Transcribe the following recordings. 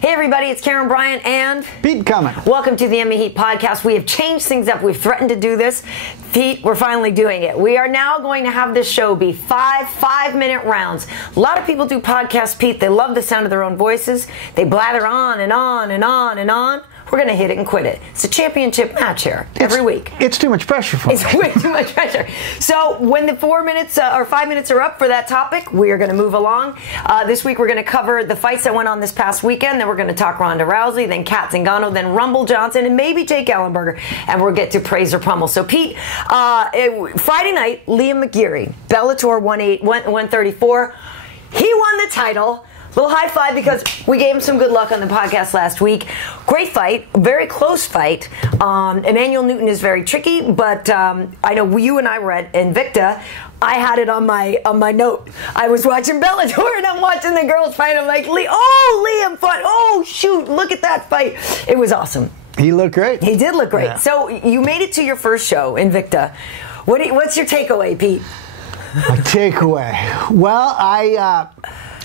Hey everybody, it's Karyn, Bryant, and Pete coming. Welcome to the MMA Heat podcast. We have changed things up. We've threatened to do this. Pete, we're finally doing it. We are now going to have this show be five-minute rounds. A lot of people do podcasts, Pete. They love the sound of their own voices. They blather on and on and on and on. We're going to hit it and quit it. It's a championship match here every week. It's too much pressure for me. It's way too much pressure. So when the 4 minutes or 5 minutes are up for that topic, we are going to move along. This week we're going to cover the fights that went on this past weekend. Then we're going to talk Ronda Rousey, then Kat Zinganos, then Rumble Johnson, and maybe Jake Ellenberger. And we'll get to praise or pummel. So Pete, Friday night, Liam McGeary, Bellator 134. He won the title. Little high five because we gave him some good luck on the podcast last week. Great fight, very close fight. Emmanuel Newton is very tricky, but I know you and I were at Invicta. I had it on my note. I was watching Bellator and I'm watching the girls fight. I'm like, Liam fought. Oh shoot, look at that fight. It was awesome. He looked great. He did look great. Yeah. So you made it to your first show, Invicta. What's your takeaway, Pete? My takeaway. Well,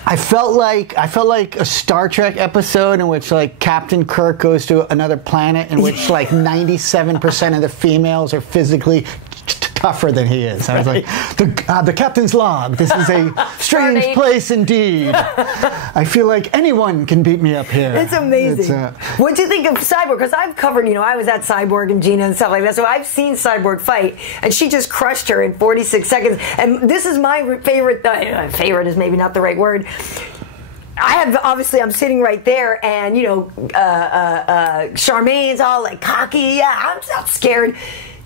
I felt like a Star Trek episode in which like Captain Kirk goes to another planet in which like 97% of the females are physically tougher than he is. I was like, the captain's log. This is a strange place indeed. I feel like anyone can beat me up here. It's amazing. What do you think of Cyborg? Because I've covered, I was at Cyborg and Gina and stuff like that, so I've seen Cyborg fight, and she just crushed her in 46 seconds. And this is my favorite. Favorite is maybe not the right word. I'm sitting right there, and Charmaine's all like cocky. Yeah, I'm not scared.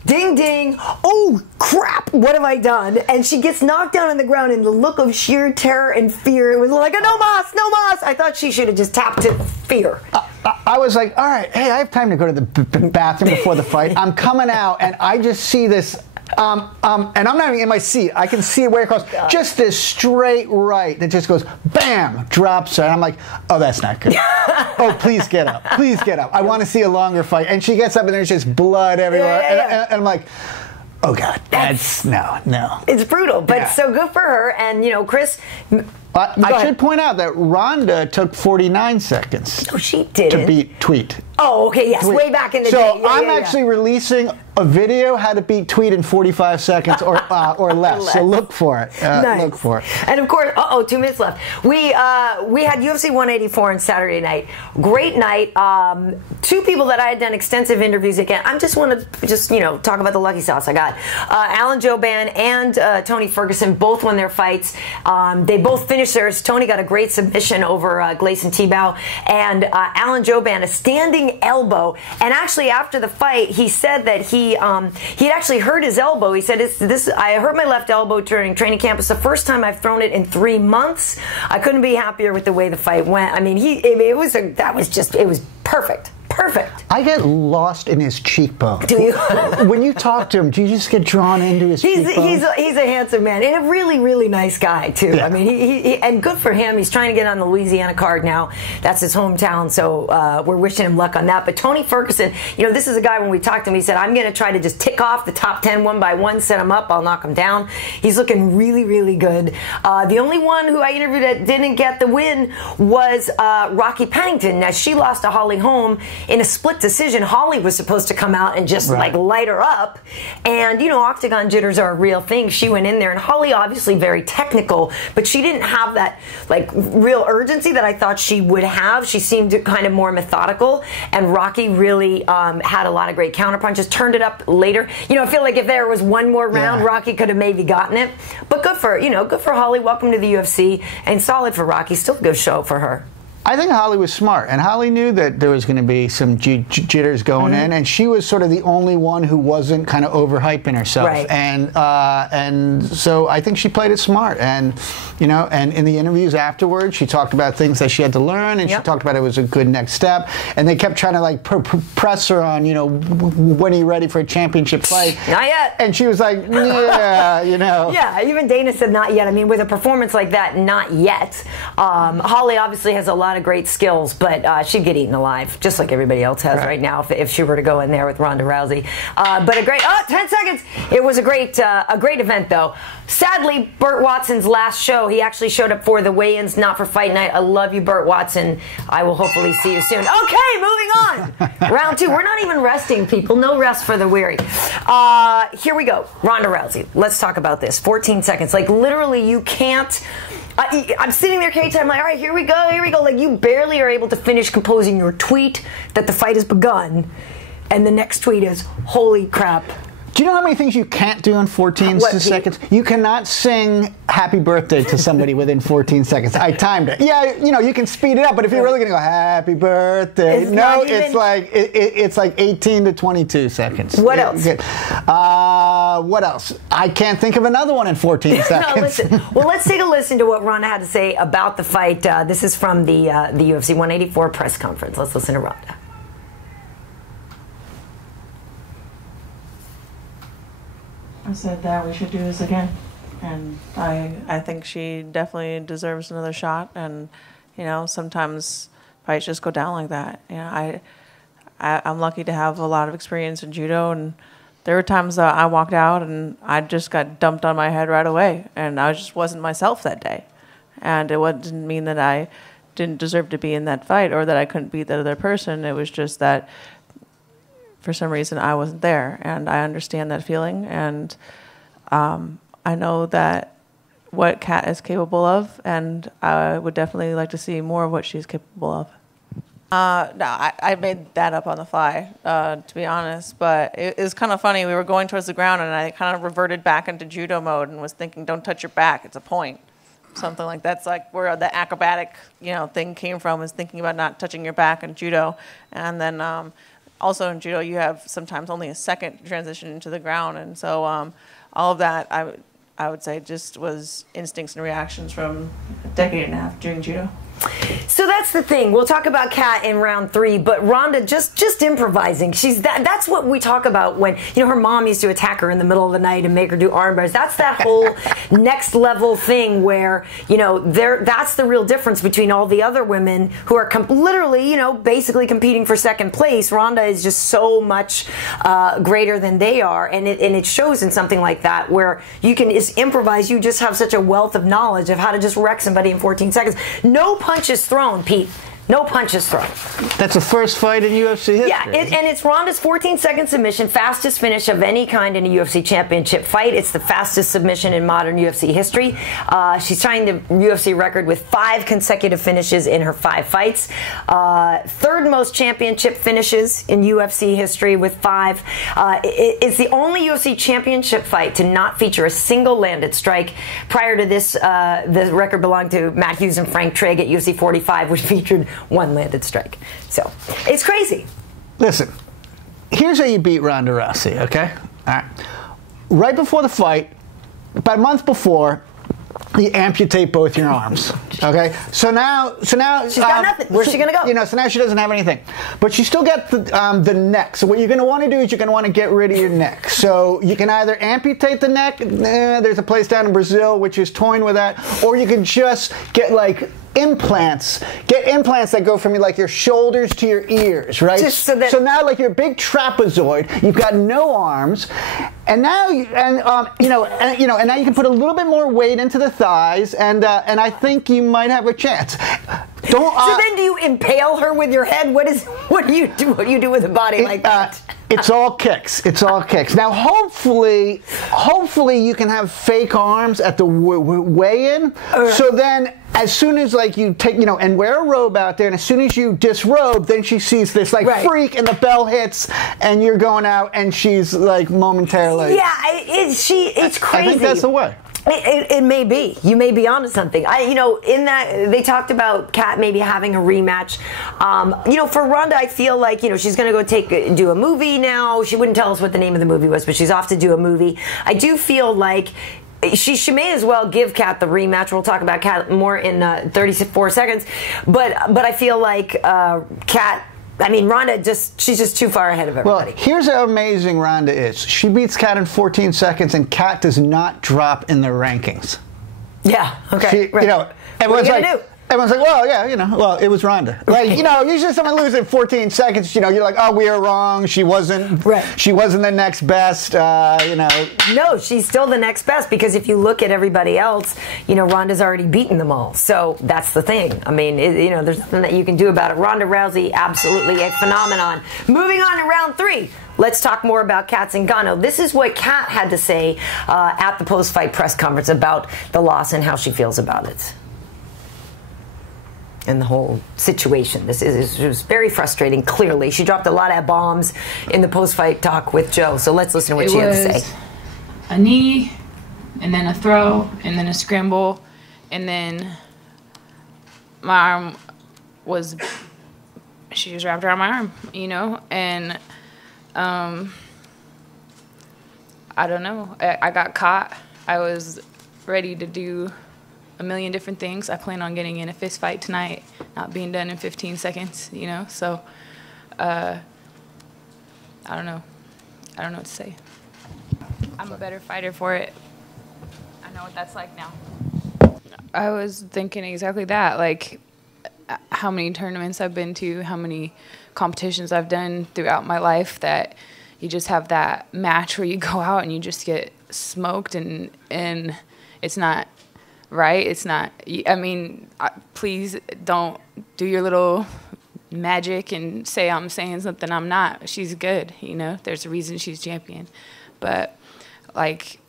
Ding, ding. Oh, crap. What have I done? And she gets knocked down on the ground in the look of sheer terror and fear. It was like, no mas. I thought she should have just tapped to fear. I was like, all right, hey, I have time to go to the bathroom before the fight. I'm coming out, and I just see this... and I'm not even in my seat. I can see it way across. God. Just this straight right that just goes, bam, drops her. And I'm like, oh, that's not good. Oh, please get up. Please get up. I want to see a longer fight. And she gets up and there's just blood everywhere. And I'm like, oh, God, no. It's brutal, but so good for her. And, Chris... I should point out that Ronda took 49 seconds. Oh, she did to beat Tweet. Oh, okay, yes, way back in the day. So I'm actually releasing a video how to beat Tweet in 45 seconds or less. So look for it. Nice. Look for it. And of course, 2 minutes left. We had UFC 184 on Saturday night. Great night. Two people that I had done extensive interviews again. I just want to talk about the lucky sauce I got. Alan Jouban and Tony Ferguson both won their fights. They both finished theirs. Tony got a great submission over Gleison Tebow, and Alan Jouban a standing elbow. And actually, after the fight, he said that he'd actually hurt his elbow. He said, I hurt my left elbow during training camp. It's the first time I've thrown it in 3 months. I couldn't be happier with the way the fight went. I mean, it was perfect. Perfect. I get lost in his cheekbone. Do you? When you talk to him, do you just get drawn into his cheekbone? He's a handsome man and a really, really nice guy, too. Yeah. I mean, he and good for him. He's trying to get on the Louisiana card now. That's his hometown, so we're wishing him luck on that. But Tony Ferguson, this is a guy, when we talked to him, he said, I'm going to try to just tick off the top 10 one by one, set him up, I'll knock him down. He's looking really, really good. The only one who I interviewed that didn't get the win was Rocky Pennington. Now, she lost to Holly Holm in a split decision. Holly was supposed to come out and just light her up, and octagon jitters are a real thing. She went in there, and Holly obviously very technical, but she didn't have that real urgency that I thought she would have. She seemed kind of more methodical, and Rocky really had a lot of great counter punches, turned it up later. I feel like if there was one more round, Rocky could have maybe gotten it, but good for Holly. Welcome to the UFC, and solid for Rocky. Still a good show for her. I think Holly was smart, and Holly knew that there was going to be some jitters going in, and she was sort of the only one who wasn't kind of overhyping herself, and so I think she played it smart, and and in the interviews afterwards, she talked about things that she had to learn, and she talked about it was a good next step, and they kept trying to press her on, when are you ready for a championship fight? Not yet. And she was like, yeah, Yeah, even Dana said not yet. I mean, with a performance like that, not yet. Holly obviously has a lot of great skills, but she'd get eaten alive, just like everybody else has right now if she were to go in there with Ronda Rousey. But a great 10 seconds. It was a great event though. Sadly, Burt Watson's last show, he actually showed up for the weigh-ins, not for fight night. I love you, Burt Watson. I will hopefully see you soon. Okay, moving on. Round 2. We're not even resting, people. No rest for the weary. Here we go. Ronda Rousey. Let's talk about this. 14 seconds. Like, literally, you can't... I'm sitting there, Kate, I'm like, all right, here we go, here we go. Like, you barely are able to finish composing your tweet that the fight has begun. And the next tweet is, holy crap. Do you know how many things you can't do in 14 seconds? You cannot sing happy birthday to somebody within 14 seconds. I timed it. Yeah, you know, you can speed it up, but if you're really going to go happy birthday, it's like 18 to 22 seconds. What else? What else? I can't think of another one in 14 seconds. No, listen. Well, let's take a listen to what Ronda had to say about the fight. This is from the UFC 184 press conference. Let's listen to Ronda. I said that we should do this again, and I think she definitely deserves another shot. And you know, sometimes fights just go down like that. You know, I'm lucky to have a lot of experience in judo, and there were times that I walked out and I just got dumped on my head right away, and I just wasn't myself that day. And it didn't mean that I didn't deserve to be in that fight or that I couldn't beat that other person. It was just that, for some reason, I wasn't there, and I understand that feeling, and I know that what Kat is capable of, and I would definitely like to see more of what she's capable of. No, I made that up on the fly, to be honest, but it was kind of funny. We were going towards the ground, and I kind of reverted back into judo mode and was thinking, don't touch your back, it's a point. Something like that's like where the acrobatic, you know, thing came from, is thinking about not touching your back in judo. And then also in judo, you have sometimes only a second transition into the ground, and so all of that, I would say, just was instincts and reactions from a decade and a half doing judo. So that's the thing. We'll talk about Kat in round 3, but Ronda just improvising. That's what we talk about when, you know, her mom used to attack her in the middle of the night and make her do arm bars. That's that whole next level thing where, you know, that's the real difference between all the other women who are literally, you know, basically competing for second place. Ronda is just so much greater than they are, and it shows in something like that where you can improvise. You just have such a wealth of knowledge of how to just wreck somebody in 14 seconds. No punches thrown, Pete. No punches thrown. That's the first fight in UFC history. Yeah, and it's Ronda's 14-second submission, fastest finish of any kind in a UFC championship fight. It's the fastest submission in modern UFC history. She's tying the UFC record with 5 consecutive finishes in her 5 fights. Third most championship finishes in UFC history with 5. It's the only UFC championship fight to not feature a single landed strike. Prior to this, the record belonged to Matt Hughes and Frank Trigg at UFC 45, which featured 1 landed strike. So it's crazy. Listen, here's how you beat Ronda Rousey, okay? All right. Right before the fight, about a month before, you amputate both your arms. Okay? So now she's got nothing. Where's she gonna go? You know, so now she doesn't have anything. But she still got the neck. So what you're gonna want to do is you're gonna want to get rid of your neck. So you can either amputate the neck, there's a place down in Brazil which is toying with that, or you can just get like implants. Get implants that go from like your shoulders to your ears, right? Just so now, like you're a big trapezoid, you've got no arms, and now and now you can put a little bit more weight into the thighs, and I think you might have a chance. So then, do you impale her with your head? What do you do? What do you do with a body like that? It's all kicks. It's all kicks. Now, hopefully, you can have fake arms at the weigh-in. So then, as soon as like you take, you know, and wear a robe out there, and as soon as you disrobe, then she sees this like freak, and the bell hits, and you're going out, and she's like momentarily. Yeah, it's crazy. I think that's the way. It may be. You may be onto something. In that they talked about Kat maybe having a rematch. For Ronda, I feel like she's going to go do a movie now. She wouldn't tell us what the name of the movie was, but she's off to do a movie. I do feel like she may as well give Kat the rematch. We'll talk about Kat more in 34 seconds. But I feel like Kat. Ronda she's just too far ahead of everybody. Well, here's how amazing Ronda is. She beats Kat in 14 seconds, and Kat does not drop in the rankings. Yeah, okay. Everyone's like, everyone's like, well, yeah, well, it was Ronda. Like, usually someone loses in 14 seconds, you're like, oh, we are wrong. She wasn't the next best, No, she's still the next best, because if you look at everybody else, Ronda's already beaten them all. So that's the thing. I mean, there's nothing that you can do about it. Ronda Rousey, absolutely a phenomenon. Moving on to round 3. Let's talk more about Kat Zingano. This is what Kat had to say at the post-fight press conference about the loss and how she feels about it. And the whole situation. It was very frustrating, clearly. She dropped a lot of bombs in the post-fight talk with Joe. So let's listen to what she had to say. A knee, and then a throw, and then a scramble, and then my arm was, she was wrapped around my arm, and I don't know. I got caught. I was ready to do a million different things. I plan on getting in a fist fight tonight, not being done in 15 seconds, So, I don't know. I don't know what to say. I'm a better fighter for it. I know what that's like now. I was thinking exactly that, like how many tournaments I've been to, how many competitions I've done throughout my life, that you just have that match where you go out and you just get smoked, and it's not right. It's not, I mean, please don't do your little magic and say I'm saying something I'm not. She's good, there's a reason she's champion. But like,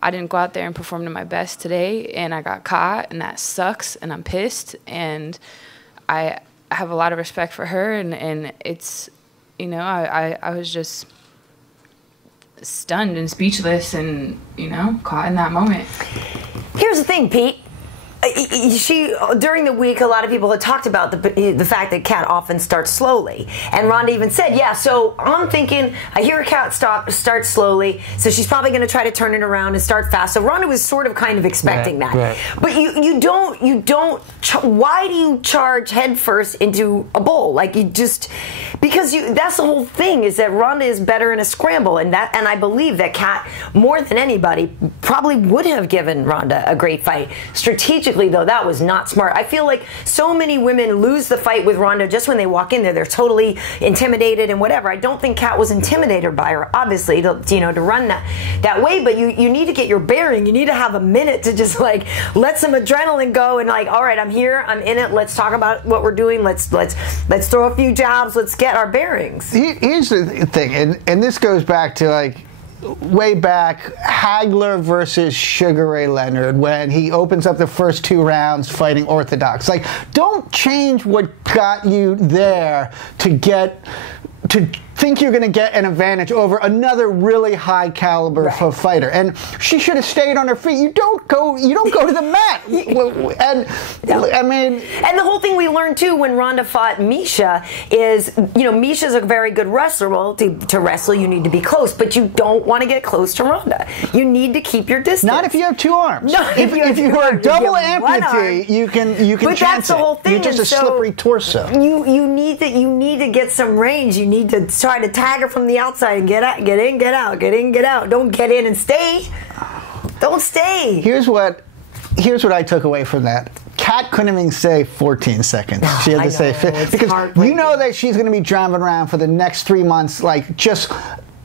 I didn't go out there and perform to my best today, and I got caught, and that sucks, and I'm pissed, and I have a lot of respect for her, and it's, I was just stunned and speechless and, caught in that moment. Here's the thing, Pete. During the week, a lot of people had talked about the fact that Kat often starts slowly, and Ronda even said, "Yeah." So I'm thinking, I hear Kat start slowly, so she's probably going to try to turn it around and start fast. So Ronda was sort of kind of expecting that, but you don't. Why do you charge headfirst into a bull? Like, you just, because that's the whole thing, is that Ronda is better in a scramble, and I believe that Kat, more than anybody, probably would have given Ronda a great fight strategically. Though that was not smart. I feel like so many women lose the fight with Ronda just when they walk in there. They're totally intimidated and whatever. I don't think Kat was intimidated by her, obviously, to run that way. But you need to get your bearing. You need to have a minute to just like let some adrenaline go and like, all right, I'm here, I'm in it. Let's talk about what we're doing. Let's throw a few jabs. Let's get our bearings. Here's the thing, and this goes back to like, way back, Hagler versus Sugar Ray Leonard, when he opens up the first 2 rounds fighting orthodox. Like, don't change what got you there to think you're going to get an advantage over another really high caliber fighter. And she should have stayed on her feet. You don't go to the mat. And I mean, and the whole thing we learned too when Ronda fought Misha is, Misha's a very good wrestler. Well, to wrestle you need to be close, but you don't want to get close to Ronda. You need to keep your distance. Not if you have 2 arms. No, if you are a double amputee, you can but chance that's the whole thing. You're just a slippery torso. You need to get some range. You need to try to tag her from the outside and get in, get out, get in, get out. Don't get in and stay. Don't stay. Here's what I took away from that. Kat couldn't even say 14 seconds. She had to say 15. Because you know that she's going to be driving around for the next 3 months, like, just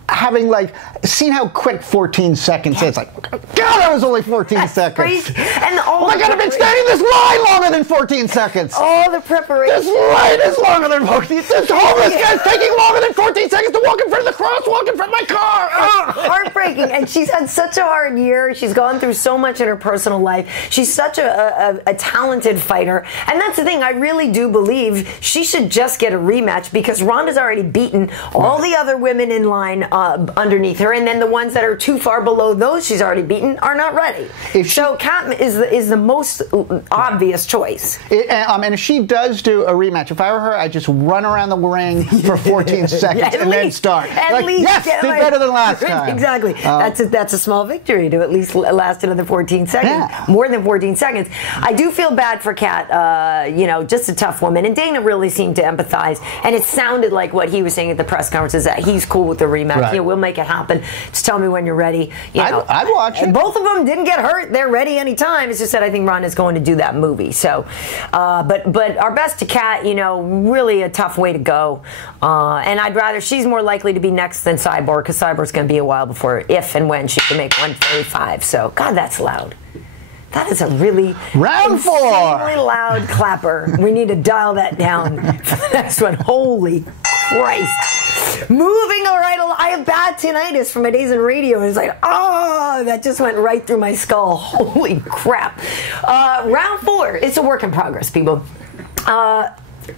having, like, seen how quick 14 seconds is. Like, God, that was only 14 seconds. Crazy. And oh my God, I've been standing this line longer than 14 seconds. All the preparation. This line is longer than 14. This homeless guy's taking longer than 14 seconds to walk in front of the crosswalk in front of my car. Heartbreaking. And she's had such a hard year. She's gone through so much in her personal life. She's such a talented fighter. And that's the thing. I really do believe she should just get a rematch, because Ronda's already beaten all the other women in line underneath her, and then the ones that are too far below those she's already beaten are not ready. So Kat is the most obvious choice. And if she does do a rematch, if I were her, I'd just run around the ring for 14 seconds and then start. At least yes, did better than last time. Exactly. That's a small victory to at least last another 14 seconds. More than 14 seconds. I do feel bad for Kat. Just a tough woman. And Dana really seemed to empathize. And it sounded like what he was saying at the press conference is that he's cool with the rematch. we'll make it happen. Just tell me when you're ready. I'd watch it. Both of them didn't get hurt. They're ready anytime. It's just that I think Ron is going to do that movie. So, but our best to Kat, really a tough way to go. And I'd rather, she's more likely to be next than Cyborg, because Cyborg's going to be a while before, if and when she can make 135. So, God, that's loud. That is a really round 4 loud clapper. We need to dial that down for the next one. Holy Christ. Moving right along. I have bad tinnitus from my days in radio. It's like, that just went right through my skull. Holy crap. Round 4. It's a work in progress, people.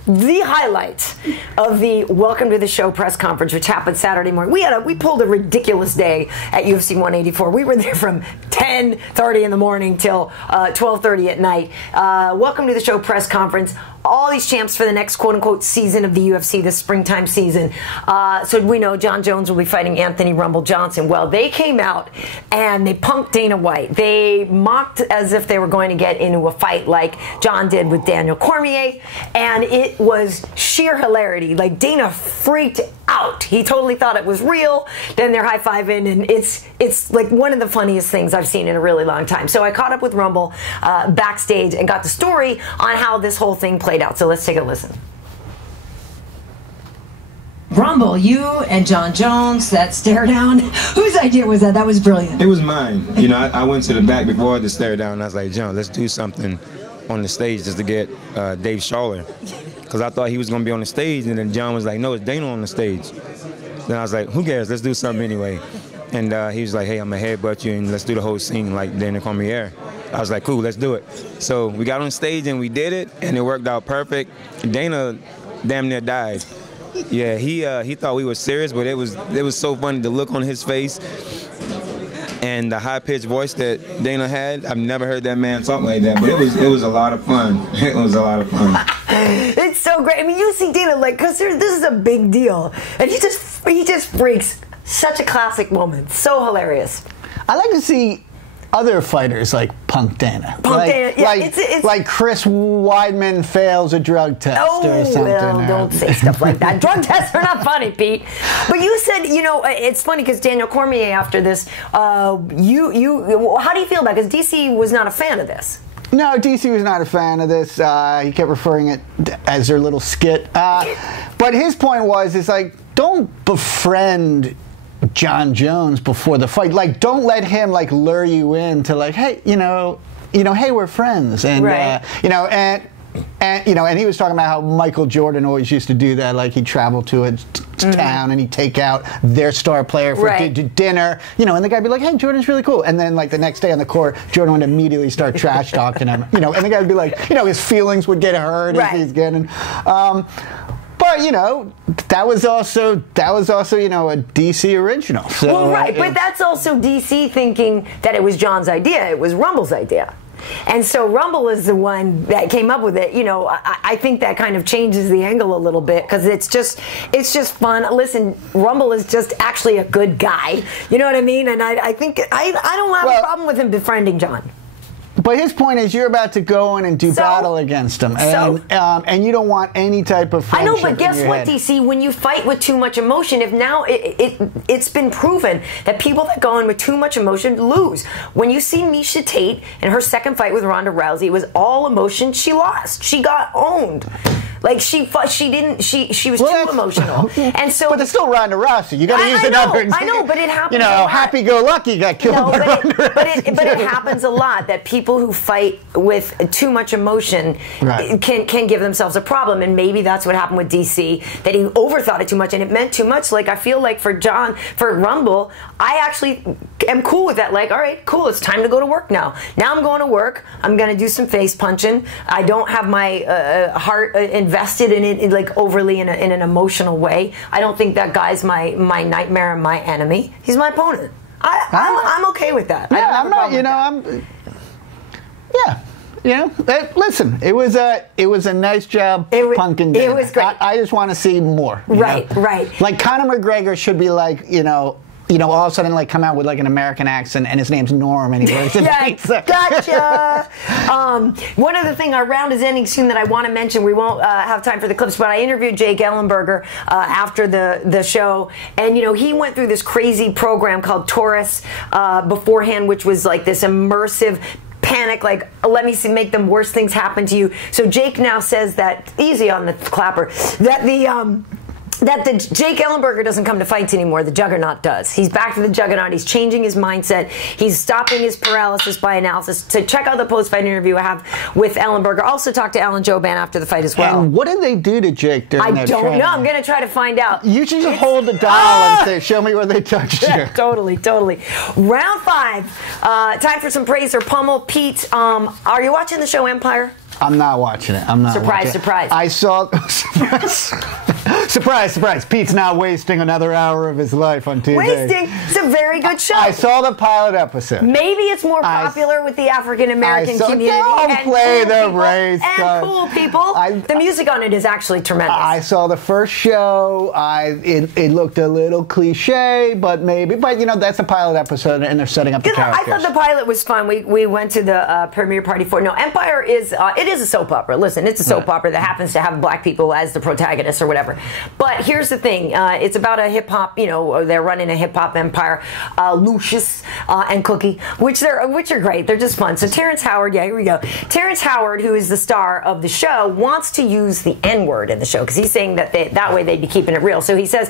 The highlight of the Welcome to the Show press conference, which happened Saturday morning. We pulled a ridiculous day at UFC 184. We were there from 10:30 in the morning till 12:30 at night. Welcome to the Show press conference. All these champs for the next quote-unquote season of the UFC, the springtime season. So we know John Jones will be fighting Anthony Rumble Johnson. Well, they came out and they punked Dana White. They mocked as if they were going to get into a fight like John did with Daniel Cormier, and it was sheer hilarity. Like, Dana freaked out. He totally thought it was real. Then they're high-fiving, and it's like one of the funniest things I've seen in a really long time. So I caught up with Rumble backstage and got the story on how this whole thing played out. So let's take a listen. Rumble, you and John Jones, that stare down. Whose idea was that? That was brilliant. It was mine. I went to the back before the stare down, and I was like, John, let's do something on the stage just to get Dave Schaller. Because I thought he was going to be on the stage, and then John was like, no, it's Dana on the stage. Then I was like, who cares? Let's do something anyway. And he was like, hey, I'm going to headbutt you, and let's do the whole scene like Dana Cormier. I was like, cool, let's do it. So we got on stage and we did it, and it worked out perfect. Dana damn near died. Yeah, he thought we were serious, but it was so funny, the look on his face and the high-pitched voice that Dana had. I've never heard that man talk like that, but it was a lot of fun. It was a lot of fun. It's so great. I mean, you see Dana, like, because this is a big deal, and he just freaks. Such a classic moment. So hilarious. I like to see other fighters like punk Dana. Dana, yeah, like Chris Weidman fails a drug test or something. Well, don't say stuff like that. Drug tests are not funny, Pete. But you said, it's funny because Daniel Cormier after this, how do you feel about it? Because DC was not a fan of this. No, DC was not a fan of this. He kept referring it as their little skit. But his point was, like, don't befriend John Jones before the fight. Like, don't let him like lure you in to like, hey, hey, we're friends, and right. And he was talking about how Michael Jordan always used to do that. Like, he'd travel to a town and he'd take out their star player for dinner, and the guy'd be like, hey, Jordan's really cool. And then like the next day on the court, Jordan would immediately start trash talking him, and the guy would be like, his feelings would get hurt as he's getting. But that was also a DC original. So, well, right, but that's also DC thinking that it was John's idea. It was Rumble's idea. And so Rumble is the one that came up with it. I think that kind of changes the angle a little bit, because it's just fun. Listen, Rumble is just actually a good guy. You know what I mean? And I think I don't have a problem with him befriending John. But his point is, you're about to go in and do battle against him, and you don't want any type of friendship. I know, but guess what, DC? When you fight with too much emotion, if now it's been proven that people that go in with too much emotion lose. When you see Miesha Tate in her second fight with Ronda Rousey, it was all emotion. She lost. She got owned. Like, she was too emotional. And so, but it's still Ronda Rousey. You got to use another. I know, but it happens. Happy-go-lucky got killed by Ronda Rousey. But it happens a lot that people who fight with too much emotion can give themselves a problem, and maybe that's what happened with DC. That he overthought it too much, and it meant too much. Like, I feel like for Rumble, I actually am cool with that. Like, all right, cool, it's time to go to work now. Now I'm going to work. I'm going to do some face punching. I don't have my heart invested in it like overly in an emotional way. I don't think that guy's my nightmare and my enemy. He's my opponent. I'm okay with that. Yeah, I'm not. Listen, it was a nice job punking Dana. It was great. I just want to see more. Right. Like, Conor McGregor should be like, you know, all of a sudden like come out with like an American accent and his name's Norm and he works at Yeah, pizza. gotcha. One other thing, our round is ending soon that I want to mention. We won't have time for the clips, but I interviewed Jake Ellenberger after the show, and you know, he went through this crazy program called Taurus beforehand, which was like this immersive panic, like, let me make the worst things happen to you. So Jake now says that, easy on the clapper, that the Jake Ellenberger doesn't come to fights anymore. The Juggernaut does. He's back to the Juggernaut. He's changing his mindset. He's stopping his paralysis by analysis. So check out the post-fight interview I have with Ellenberger. Also talk to Alan Joban after the fight as well. And what did they do to Jake during I that don't training? know. I'm going to try to find out. You should just hold the dial and say, show me where they touched you. Totally. Round 5. Time for some praise or pummel. Pete, are you watching the show Empire? I'm not watching it. I'm not Surprise, watching surprise. it. I saw... Surprise. Pete's not wasting another hour of his life on TV. Wasting? It's a very good show. I saw the pilot episode. Maybe it's more popular with the African-American community. Don't play the race and card. cool people. The music on it is actually tremendous. I saw the first show. It looked a little cliche, but you know, that's the pilot episode, and they're setting up the characters. I thought the pilot was fun. We went to the premiere party for it. No, Empire is it is a soap opera. Listen, it's a soap opera that happens to have black people as the protagonists or whatever. But here's the thing. It's about a hip-hop, you know, they're running a hip-hop empire. Lucius and Cookie, which are great. They're just fun. So Terrence Howard, here we go. Terrence Howard, who is the star of the show, wants to use the N-word in the show because he's saying that that way they'd be keeping it real. So he says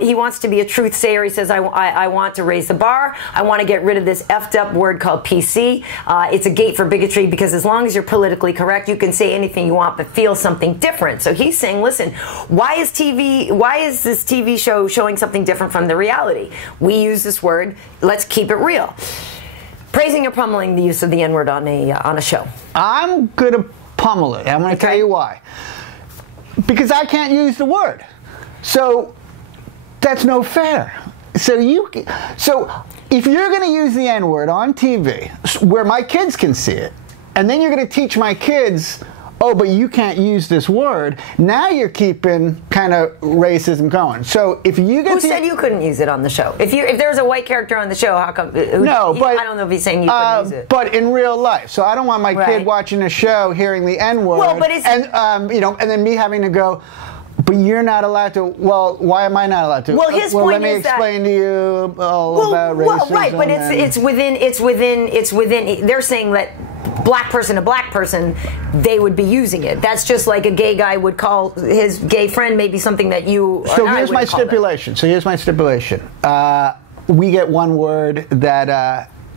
he wants to be a truth sayer. He says, I want to raise the bar. I want to get rid of this effed up word called PC. It's a gate for bigotry because as long as you're politically correct, you can say anything you want but feel something different. So he's saying, listen, why is this TV show showing something different from the reality? We use this word. Let's keep it real. Praising or pummeling the use of the N-word on a show? I'm going to pummel it. I'm going to tell you why. Because I can't use the word. So that's no fair. So if you're going to use the N-word on TV where my kids can see it, and then you're going to teach my kids, oh, but you can't use this word, now you're keeping kind of racism going. So if you get Who said you couldn't use it on the show? If there's a white character on the show, how come? No, but I don't know if he's saying you couldn't use it. But in real life, so I don't want my kid watching a show hearing the N-word, and then me having to go, but you're not allowed to. Well, why am I not allowed to? Well, his point let me is explain to you all about racism. Well, right, but it's within. They're saying that black person to black person, they would be using it. That's just like a gay guy would call his gay friend maybe something that you. So here's my stipulation. We get one word that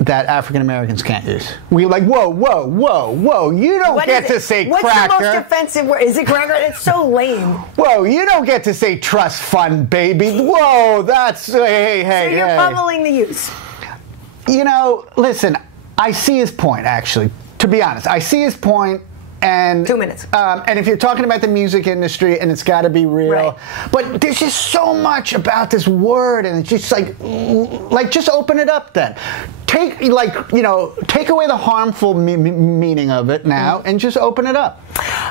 African Americans can't use. We like, whoa, you don't get to say cracker. What's the most offensive word? Is it cracker? It's so lame. Whoa, you don't get to say trust fund, baby. Whoa, that's, hey. So you're pummeling the use. You know, listen, I see his point, actually. To be honest, I see his point. And 2 minutes. And if you're talking about the music industry, and it's got to be real, right. But there's just so much about this word, and it's just like just open it up then. Take away the harmful meaning of it now, and just open it up.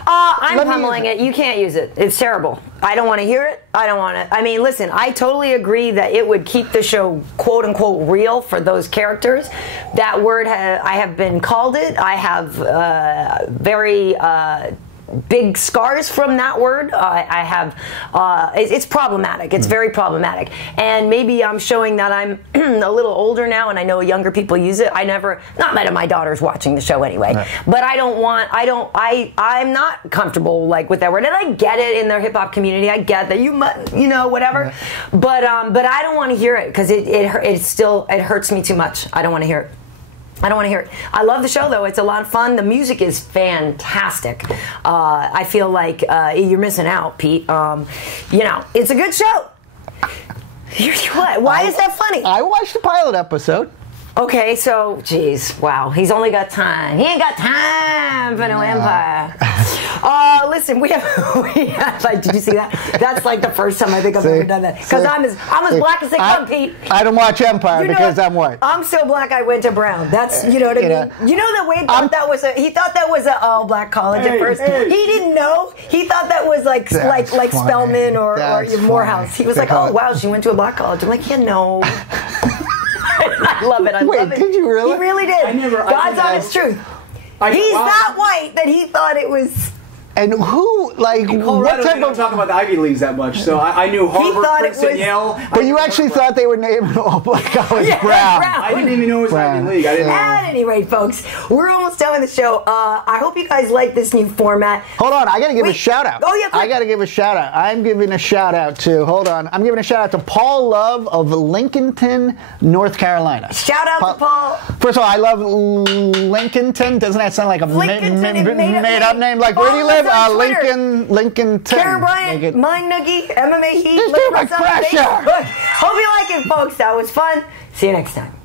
I'm pummeling it. You can't use it. It's terrible. I don't want to hear it. I don't want to. I mean, listen, I totally agree that it would keep the show quote unquote real for those characters. That word, I have been called it. I have very big scars from that word. I have. It's problematic. It's very problematic. And maybe I'm showing that I'm a little older now, and I know younger people use it. Not that my daughter's watching the show anyway. No. But I'm not comfortable with that word. And I get it in their hip hop community. I get that whatever. Yeah. But I don't want to hear it because it hurts me too much. I don't want to hear it. I don't want to hear it. I love the show, though. It's a lot of fun. The music is fantastic. I feel like you're missing out, Pete. It's a good show. What? Why is that funny? I watched the pilot episode. Okay, so, geez, wow. He's only got time. He ain't got time for no empire. Listen, we have like, did you see that? That's like the first time I think I've ever done that. Because I'm as black as they come, Pete. I don't watch Empire because I'm white. I'm so black I went to Brown. That's, you know what I mean? You know that Wade thought that was he thought that was a all-black college at first. He didn't know. He thought that was like Spelman or Morehouse. He was like, oh, wow, she went to a black college. I'm like, yeah, no. I love it. I love it. Did you really? He really did. God's honest truth. He's that white that he thought it was. And who, like, what type of... talk about the Ivy Leagues that much, so I knew Harvard, Princeton, Yale. But you actually thought they were naming all black college Brown. I didn't even know it was Ivy League. I didn't At any rate, folks, we're almost done with the show. I hope you guys like this new format. Hold on, I got to give a shout out. Oh, yeah. I got to give a shout out. I'm giving a shout out to, I'm giving a shout out to Paul Love of Lincolnton, North Carolina. Shout out to Paul. First of all, I love Lincolnton. Doesn't that sound like a made up name? Like, where do you live? Lincolnton. Karyn Bryant, Mind Noogie, MMA Heat. Just do my pressure. Hope you like it, folks. That was fun. See you next time.